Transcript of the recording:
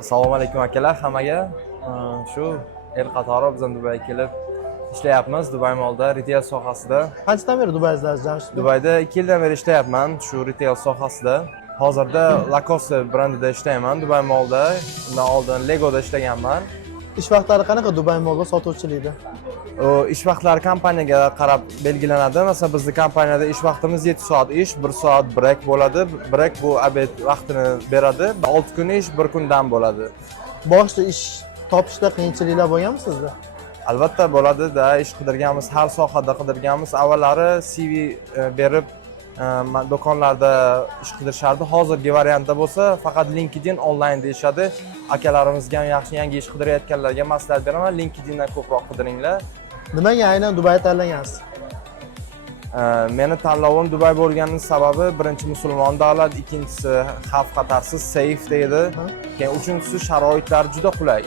Assalomu alaykum akalar hammaga. Shu el qatori biz ham Dubayga kelib ishlayapmiz. Dubay molda retail sohasida. Qanchadan beri Dubayda izlaysiz Jamshid? Dubayda 2 yildan beri ishlayapman shu retail sohasida. Hozirda Lacoste brendida ishlayman. Dubay molda. Undan oldin Legoda ishlaganman. Ish vaqtlari qanaqa Dubay molda sotuvchilikda? Ish vaqtlari kompaniyaga qarab belgilanadi. Masalan, bizning kompaniyada ish vaqtimiz 7 soat ish, 1 soat break bo'ladi. Break bu obed vaqtini beradi. 6 kun ish, 1 kun dam bo'ladi. Boshida ish topishda qiyinchiliklar bo'lganmi sizda? Albatta bo'ladi-da, ish qidirganmiz, har sohada qidirganmiz. Avvallari CV berib do'konlarda ish qidirishardi. Hozirgi variantda bo'lsa, faqat LinkedIn onlayn deyishadi. Akalarimizga ham yaxshi yangi ish qidirayotganlarga maslahat beraman, LinkedIndan ko'proq qidiringlar. Nimaga aynan Dubayni tanlagansiz? Meni tanlovim Dubay bo'lganining sababi birinchi musulmon davlat, ikkinchisi xavf xatarsiz, safe deydi. Keyin uchinchisi sharoitlar juda qulay.